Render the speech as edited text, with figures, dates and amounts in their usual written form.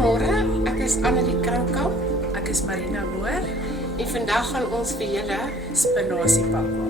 Goeiemôre, ek is Annelie Krankamp Ek is Marina Moore, en vandag gaan ons vir julle spinasie papa.